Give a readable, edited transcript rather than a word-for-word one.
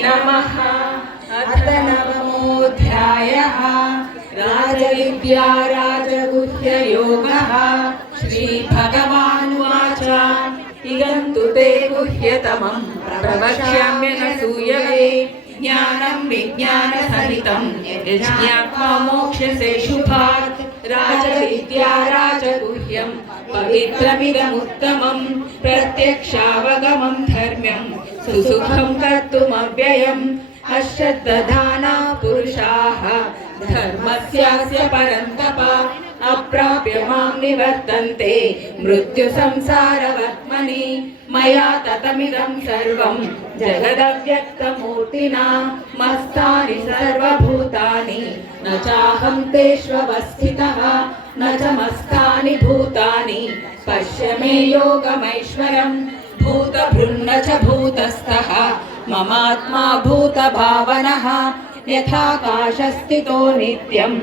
नमः। अथ नवमोऽध्यायः। राजविद्या राजगुह्ययोगः। श्रीभगवानुवाच इदं तु ते गुह्यतमं प्रवक्ष्याम्यनसूयवे। ज्ञानं विज्ञानसहितं यज्ञात्मा मोक्ष्यसे शुभात्। राजविद्या राजगुह्यं पवित्रमिदमुत्तमं प्रत्यक्षावगमं धर्म्यं सुसुखं कर्तुमव्ययम्। अश्रद्धधाना पुरुषाः धर्मस्यास्य परन्तप अप्राप्य मां निवर्तन्ते मृत्युसंसारवर्त्मनि। मया ततमिदं सर्वं जगदव्यक्तमूर्तिना मस्तानि सर्वभूतानि न चाहं तेष्वस्थितः न च मस्तानि भूतानि पश्य मे योगमैश्वरम्। भूतभृन्न च भूतस्थः ममात्मा भूतभावनः यथाकाशस्थितो नित्यम्